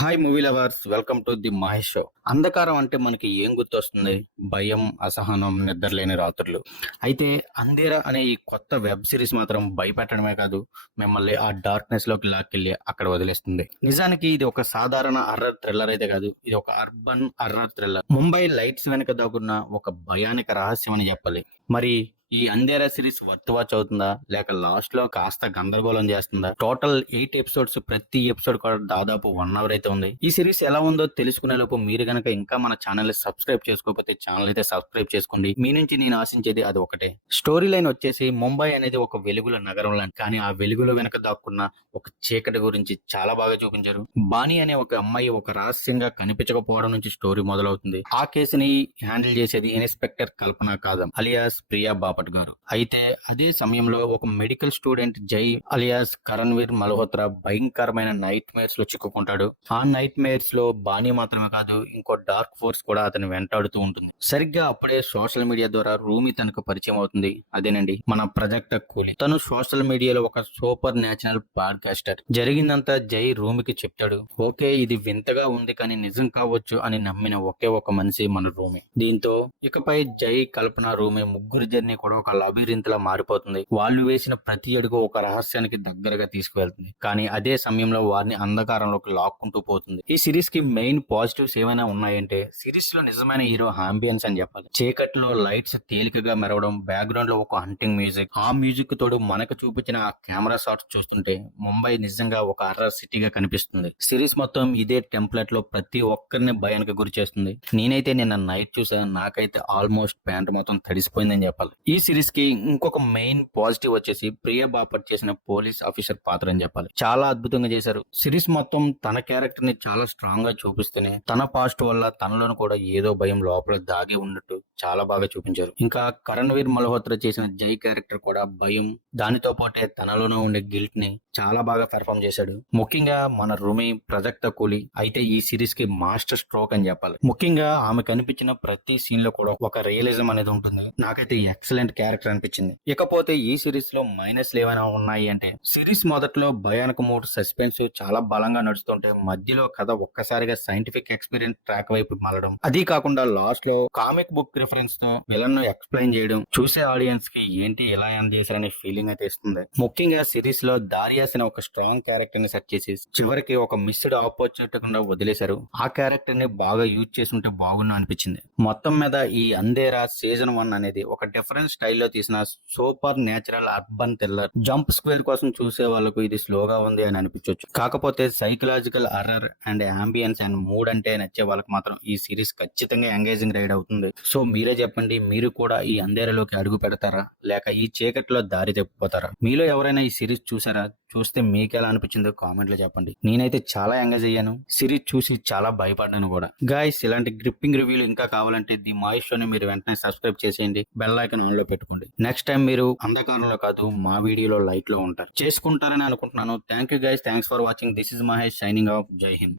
Hi movie lovers, welcome to the Mahesh show. అంధకారం అంటే మనకి ఏం గుర్తొస్తుంది? భయం, అసహనం, నిద్రలేని రాత్రులు. అయితే అంధేరా అనే ఈ కొత్త వెబ్ సిరీస్ మాత్రం భయపెట్టడమే కాదు, మిమ్మల్ని ఆ డార్క్నెస్ లోకి లాక్కెళ్ళి అక్కడ వదిలేస్తుంది. నిజానికి ఇది ఒక సాధారణ హర్రర్ థ్రిల్లర్ అయితే కాదు, ఇది ఒక urban horror thriller. Mumbai lights వెనుక దాగున్న ఒక భయానక రహస్యం అని చెప్పాలి. మరి ఈ అంధేరా సిరీస్ వర్త్ వాచ్ అవుతుందా, లేక లాస్ట్ లో కాస్త గందరగోళం చేస్తుందా? టోటల్ 8 ఎపిసోడ్స్, ప్రతి ఎపిసోడ్ కూడా దాదాపు 1 అవర్ అయితే ఉంది. ఈ సిరీస్ ఎలా ఉందో తెలుసుకునే లోపు మీరు గనక ఇంకా మన ఛానల్ ని సబ్స్క్రైబ్ చేసుకోకపోతే ఛానల్ అయితే సబ్స్క్రైబ్ చేసుకోండి. మీ నుంచి నేను ఆశించేది అది ఒకటే. స్టోరీ లైన్ వచ్చేసి ముంబై అనేది ఒక వెలుగుల నగరం లాంటి, కానీ ఆ వెలుగుల వెనక దాక్కున్న ఒక చీకటి గురించి చాలా బాగా చూపించారు. బానీ అనే ఒక అమ్మాయి ఒక రహస్యంగా కనిపించకపోవడం నుంచి స్టోరీ మొదలవుతుంది. ఆ కేసుని హ్యాండిల్ చేసేది ఇన్స్పెక్టర్ కల్పన కాదం అలియాస్ ప్రియా బాపట్ గారు. అయితే అదే సమయంలో ఒక మెడికల్ స్టూడెంట్ జై అలియాస్ కరణ్వీర్ మల్హోత్రా భయంకరమైన నైట్ మేర్స్ లో చిక్కుకుంటాడు. ఆ నైట్ మేర్స్ లో బానీ మాత్రమే కాదు, ఇంకో డార్క్ ఫోర్స్ కూడా అతను వెంటాడుతూ ఉంటుంది. సరిగ్గా అప్పుడే సోషల్ మీడియా ద్వారా రూమి తనకు పరిచయం అవుతుంది. అదేనండి మన ప్రజెక్ట్ కూలీ. తను సోషల్ మీడియాలో ఒక సూపర్ న్యాచురల్ పాడ్కాస్టర్. జరిగిందంతా జై రూమికి చెప్తాడు. ఓకే, ఇది వింతగా ఉంది కానీ నిజం కావచ్చు అని నమ్మిన ఒకే ఒక మనిషి మన రూమి. దీంతో ఇకపై జై, కల్పన, రూమి ముగ్గురు జర్నీ కూడా ఒక లాబిరింత్ లా మారిపోతుంది. వాళ్ళు వేసిన ప్రతి అడుగు ఒక రహస్యానికి దగ్గరగా తీసుకువెళ్తుంది, కానీ అదే సమయంలో వారిని అంధకారంలోకి లాక్కుంటూ పోతుంది. ఈ సిరీస్ కి మెయిన్ పాజిటివ్స్ ఏమైనా ఉన్నాయంటే, సిరీస్ లో నిజమైన హీరో అంబియన్స్ అని చెప్పాలి. చీకట్లో లైట్స్ తేలికగా మెరవడం, బ్యాక్గ్రౌండ్ లో ఒక హంటింగ్ మ్యూజిక్, ఆ మ్యూజిక్ తోడు మనకు చూపించిన ఆ కెమెరా షాట్స్ చూస్తుంటే ముంబై నిజంగా ఒక హర్రర్ సిటీగా కనిపిస్తుంది. సిరీస్ మొత్తం ఇదే టెంప్లెట్ లో ప్రతి ఒక్కరిని భయానికి గురి చేస్తుంది. నేనైతే నిన్న నైట్ చూసా, నాకైతే ఆల్మోస్ట్ ప్యాంట్ మొత్తం తడిసిపోయిందని చెప్పాలి. ఈ సిరీస్ కి ఇంకొక మెయిన్ పాజిటివ్ వచ్చేసి ప్రియా బాపట్ చేసిన పోలీస్ ఆఫీసర్ పాత్ర అని చెప్పాలి. చాలా అద్భుతంగా చేశారు. సిరీస్ మొత్తం తన క్యారెక్టర్ ని చాలా స్ట్రాంగ్ గా చూపిస్తేనే తన పాస్ట్ వల్ల తనలోను కూడా ఏదో భయం లోపల దాగి ఉన్నట్టు చాలా బాగా చూపించారు. ఇంకా కరణ్వీర్ మల్హోత్రా చేసిన జై క్యారెక్టర్ కూడా భయం, దానితో పాటే తనలోనే ఉండే గిల్ట్ ని చాలా బాగా పెర్ఫామ్ చేశాడు. ముఖ్యంగా మన రూమి ప్రజెక్ట్ కూలీ అయితే ఈ సిరీస్ కి మాస్టర్ స్ట్రోక్ అని చెప్పాలి. ముఖ్యంగా ఆమె కనిపించిన ప్రతి సీన్ లో కూడా ఒక రియలిజం అనేది ఉంటుంది. నాకైతే ఎక్సలెంట్ క్యారెక్టర్ అనిపించింది. ఇకపోతే ఈ సిరీస్ లో మైనస్ ఏమైనా ఉన్నాయి అంటే, సిరీస్ మొదట్లో భయానక మూడ్, సస్పెన్స్ చాలా బలంగా నడుస్తుంటే మధ్యలో కథ ఒక్కసారిగా సైంటిఫిక్ ఎక్స్పీరియన్స్ ట్రాక్ వైపు మళ్ళడం, అది కాకుండా లాస్ట్ లో కామిక్ బుక్ రిఫరెన్స్ తో విలన్ ను ఎక్స్ప్లెయిన్ చేయడం చూసే ఆడియన్స్ కి ఏంటి ఎలా చేశారనే ఫీలింగ్ అయితే ఇస్తుంది. ముఖ్యంగా సిరీస్ లో దారియాస్ అనే ఒక స్ట్రాంగ్ క్యారెక్టర్ ని సెట్ చేసి చివరికి ఒక మిస్డ్ ఆపర్చునిటీ కుండా వదిలేశారు. ఆ క్యారెక్టర్ ని బాగా యూజ్ చేసుంటే బాగున్నా అనిపించింది. మొత్తం మీద ఈ అంధేరా సీజన్ 1 అనేది ఒక డిఫరెంట్ స్టైల్లో తీసిన super natural urban thriller. Jump square కోసం చూసే వాళ్ళకు ఇది స్లోగా ఉంది అని అనిపించవచ్చు. కాకపోతే psychological horror and ambience and mood అంటే నచ్చే వాళ్ళకి మాత్రం ఈ సిరీస్ ఖచ్చితంగా ఎంగేజింగ్ రైడ్ అవుతుంది. సో మీరే చెప్పండి, మీరు కూడా ఈ అంధేరాలోకి అడుగు పెడతారా, లేక ఈ చీకట్లో దారి తప్పిపోతారా? మీలో ఎవరైనా ఈ సిరీస్ చూసారా? చూస్తే మీకు ఎలా అనిపించిందో కామెంట్ లో చెప్పండి. నేనైతే చాలా ఎంగేజ్ అయ్యాను. సిరీస్ చూసి చాలా భయపడ్డాను కూడా. గైస్, ఇలాంటి గ్రిప్పింగ్ రివ్యూలు ఇంకా కావాలంటే ది మహేష్ షోని మీరు వెంటనే సబ్స్క్రైబ్ చేసేయండి, బెల్ ఐకాన్ ఆన్ లో పెట్టుకోండి. నెక్స్ట్ టైం మీరు అంధకారంలో కాదు, మా వీడియోలో లైట్ లో ఉంటారు. చేసుకుంటారని అనుకుంటున్నాను. Thank you guys, thanks for watching. This is Mahesh signing off. జై హింద్.